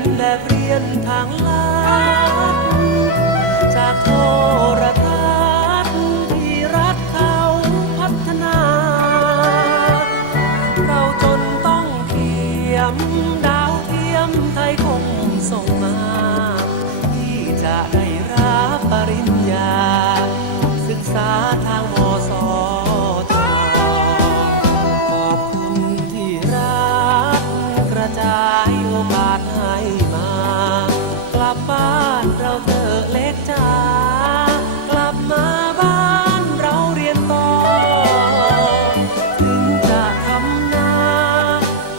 นแบบเรียนทางลัดจากโทรานเราเถิดเล็กจ้ากลับมาบ้านเราเรียนต่อ ถึงจะทำนา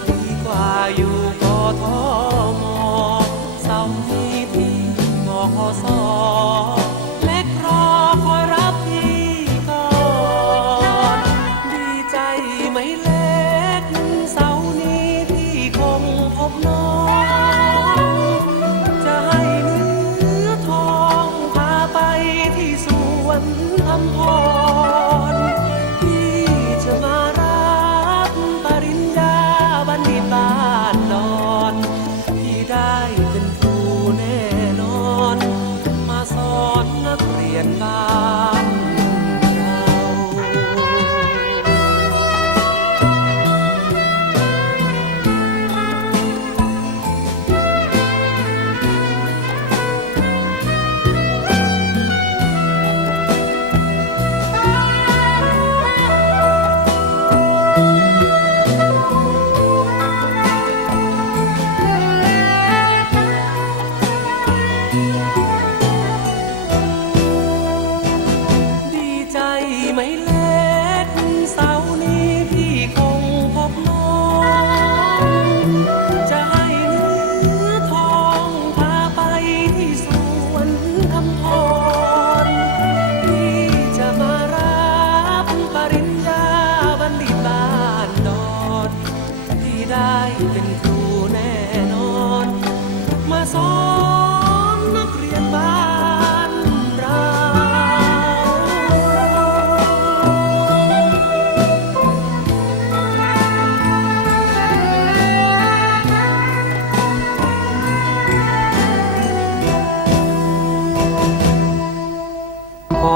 ดีกว่าอยู่กอทอมอสามีที่มอคอสอ ที่สวนลำพอ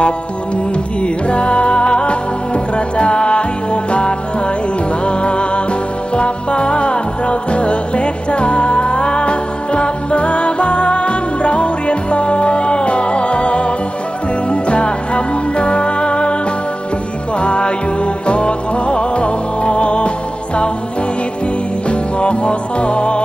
อบคุณที่รักกระจายโอกาสให้มา กลับบ้านเราเถอะเล็กจ้ากลับมาบ้านเราเรียนต่อ ถึงจะทำนาดีกว่าอยู่กอทอเสองนี้ที่มอสอ